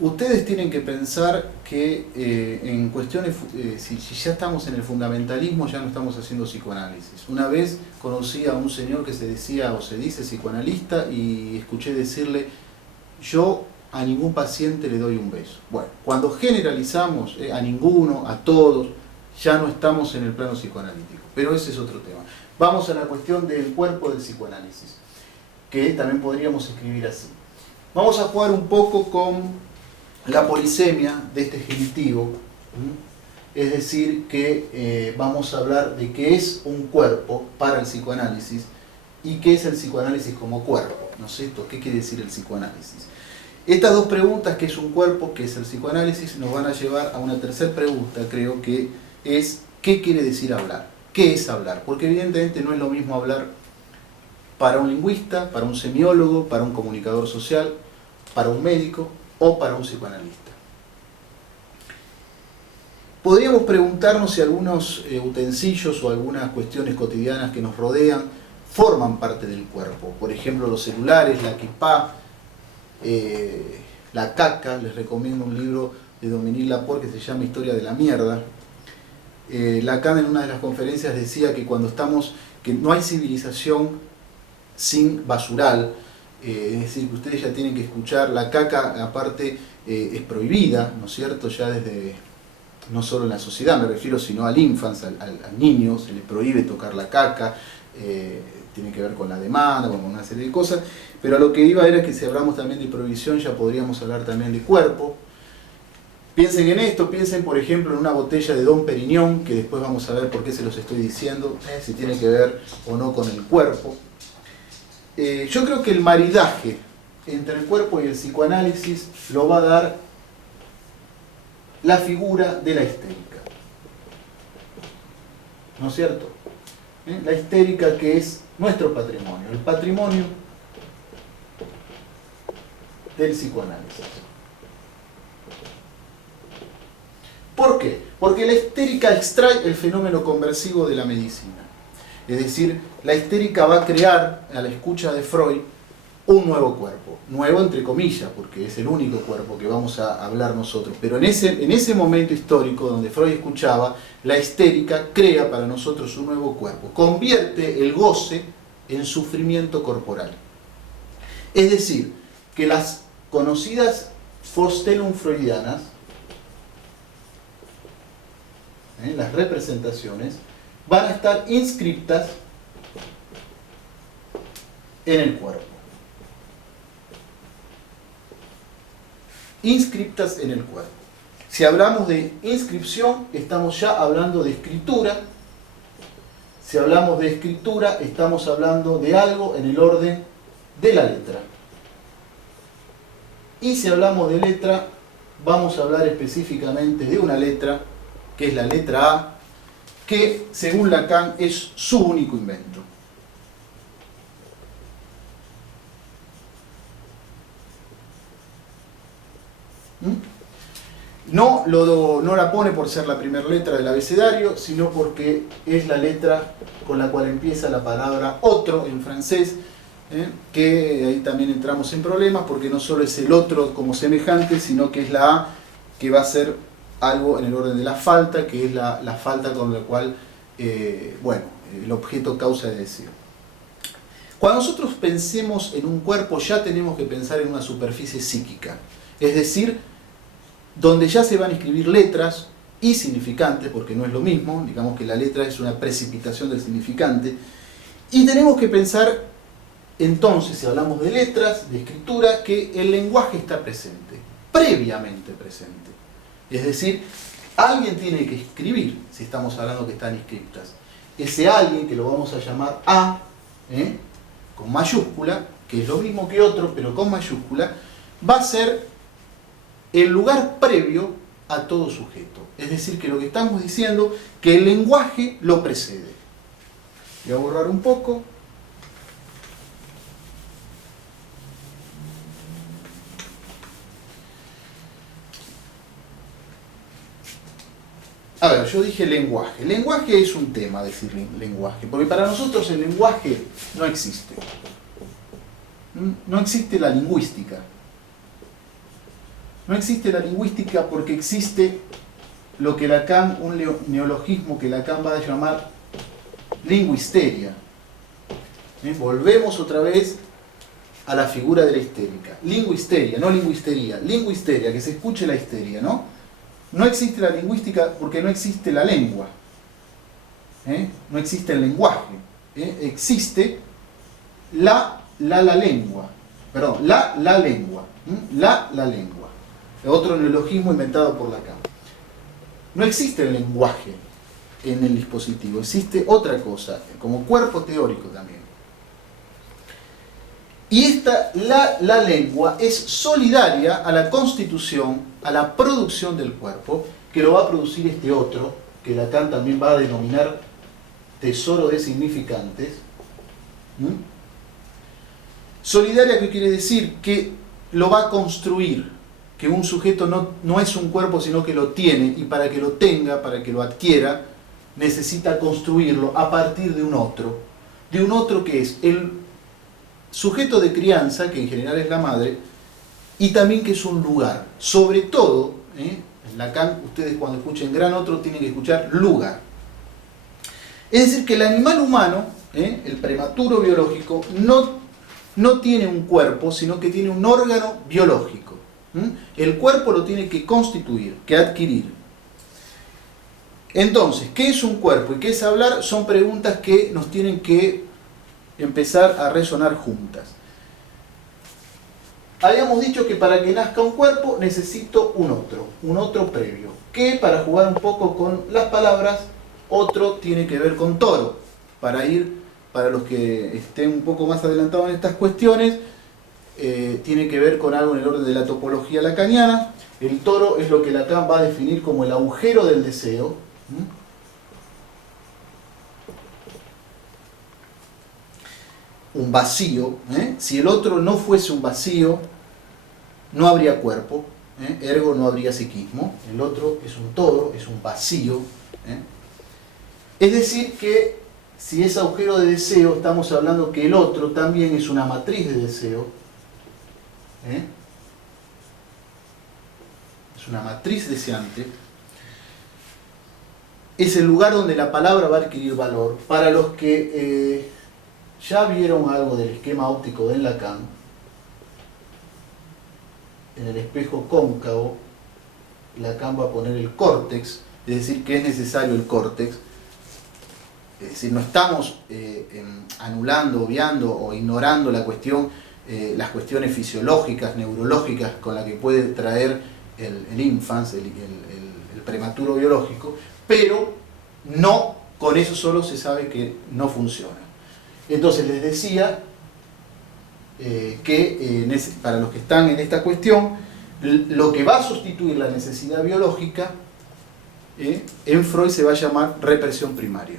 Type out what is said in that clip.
Ustedes tienen que pensar que en cuestiones, si ya estamos en el fundamentalismo, ya no estamos haciendo psicoanálisis. Una vez conocí a un señor que se decía o se dice psicoanalista y escuché decirle: yo a ningún paciente le doy un beso. Bueno, cuando generalizamos a ninguno, a todos, ya no estamos en el plano psicoanalítico. Pero ese es otro tema. Vamos a la cuestión del cuerpo del psicoanálisis, que también podríamos escribir así. Vamos a jugar un poco con la polisemia de este genitivo, es decir, que vamos a hablar de qué es un cuerpo para el psicoanálisis y qué es el psicoanálisis como cuerpo, ¿no es cierto? ¿Qué quiere decir el psicoanálisis? Estas dos preguntas, qué es un cuerpo, qué es el psicoanálisis, nos van a llevar a una tercera pregunta, creo que es: ¿qué quiere decir hablar? ¿Qué es hablar? Porque evidentemente no es lo mismo hablar para un lingüista, para un semiólogo, para un comunicador social, para un médico o para un psicoanalista. Podríamos preguntarnos si algunos utensilios o algunas cuestiones cotidianas que nos rodean forman parte del cuerpo. Por ejemplo, los celulares, la kipá, la caca. Les recomiendo un libro de Dominique Laporte que se llama Historia de la mierda. Lacan en una de las conferencias decía que que no hay civilización sin basural. Es decir, que ustedes ya tienen que escuchar la caca, aparte es prohibida, ¿no es cierto? Ya desde, no solo en la sociedad me refiero, sino al infans, al niño, se le prohíbe tocar la caca, tiene que ver con la demanda, con una serie de cosas, pero a lo que iba era que si hablamos también de prohibición, ya podríamos hablar también de cuerpo. Piensen en esto, piensen por ejemplo en una botella de Dom Perignon, que después vamos a ver por qué se los estoy diciendo, si tiene que ver o no con el cuerpo. Yo creo que el maridaje entre el cuerpo y el psicoanálisis lo va a dar la figura de la histérica, ¿no es cierto? La histérica, que es nuestro patrimonio, el patrimonio del psicoanálisis. ¿Por qué? Porque la histérica extrae el fenómeno conversivo de la medicina. Es decir, la histérica va a crear, a la escucha de Freud, un nuevo cuerpo. Nuevo entre comillas, porque es el único cuerpo que vamos a hablar nosotros. Pero en ese momento histórico donde Freud escuchaba, la histérica crea para nosotros un nuevo cuerpo. Convierte el goce en sufrimiento corporal. Es decir, que las conocidas Vorstellungen freudianas, las representaciones, van a estar inscriptas en el cuerpo. Inscriptas en el cuerpo. Si hablamos de inscripción, estamos ya hablando de escritura. Si hablamos de escritura, estamos hablando de algo en el orden de la letra. Y si hablamos de letra, vamos a hablar específicamente de una letra, que es la letra A, que según Lacan es su único invento. No la pone por ser la primera letra del abecedario, sino porque es la letra con la cual empieza la palabra otro en francés, que ahí también entramos en problemas, porque no solo es el otro como semejante, sino que es la A, que va a ser algo en el orden de la falta, que es la falta con la cual el objeto causa de deseo. Cuando nosotros pensemos en un cuerpo, ya tenemos que pensar en una superficie psíquica, es decir, donde ya se van a escribir letras y significantes, porque no es lo mismo, digamos que la letra es una precipitación del significante, y tenemos que pensar entonces, si hablamos de letras, de escritura, que el lenguaje está presente, previamente presente. Es decir, alguien tiene que escribir, si estamos hablando que están inscriptas. Ese alguien, que lo vamos a llamar A, con mayúscula, que es lo mismo que otro, pero con mayúscula, va a ser el lugar previo a todo sujeto. Es decir, que lo que estamos diciendo, que el lenguaje lo precede. Voy a borrar un poco. A ver, yo dije lenguaje. Lenguaje es un tema, decir lenguaje, porque para nosotros el lenguaje no existe. No existe la lingüística. No existe la lingüística porque existe lo que Lacan, un neologismo que Lacan va a llamar lingüisteria. Volvemos otra vez a la figura de la histérica. Lingüisteria, no lingüistería. Lingüisteria, que se escuche la histeria, ¿no? No existe la lingüística porque no existe la lengua. No existe el lenguaje. Existe la lengua. Perdón, la lengua. La lengua. Otro neologismo inventado por Lacan. No existe el lenguaje en el dispositivo, existe otra cosa, como cuerpo teórico también. Y esta, la lengua, es solidaria a la constitución, a la producción del cuerpo, que lo va a producir este otro, que Lacan también va a denominar tesoro de significantes. Solidaria, ¿qué quiere decir? Que lo va a construir, que un sujeto no es un cuerpo, sino que lo tiene, y para que lo tenga, para que lo adquiera, necesita construirlo a partir de un otro que es el sujeto de crianza, que en general es la madre, y también que es un lugar. Sobre todo, en Lacan, ustedes cuando escuchen gran otro tienen que escuchar lugar. Es decir, que el animal humano, el prematuro biológico, no tiene un cuerpo, sino que tiene un órgano biológico. El cuerpo lo tiene que constituir, que adquirir. Entonces, ¿qué es un cuerpo y qué es hablar? Son preguntas que nos tienen que empezar a resonar juntas. Habíamos dicho que para que nazca un cuerpo necesito un otro previo, que para jugar un poco con las palabras, otro tiene que ver con toro. Para los que estén un poco más adelantados en estas cuestiones, tiene que ver con algo en el orden de la topología lacaniana. El toro es lo que Lacan va a definir como el agujero del deseo. Un vacío. Si el otro no fuese un vacío, no habría cuerpo, ergo no habría psiquismo. El otro es un toro, es un vacío. Es decir que si es agujero de deseo, estamos hablando que el otro también es una matriz de deseo. Es una matriz deseante. Es el lugar donde la palabra va a adquirir valor. Para los que ya vieron algo del esquema óptico de Lacan, en el espejo cóncavo, Lacan va a poner el córtex, es decir, que es necesario el córtex. Es decir, no estamos anulando, obviando o ignorando la cuestión, las cuestiones fisiológicas, neurológicas con las que puede traer el infans, el prematuro biológico, pero no, con eso solo se sabe que no funciona. Entonces les decía que para los que están en esta cuestión, lo que va a sustituir la necesidad biológica, en Freud se va a llamar represión primaria.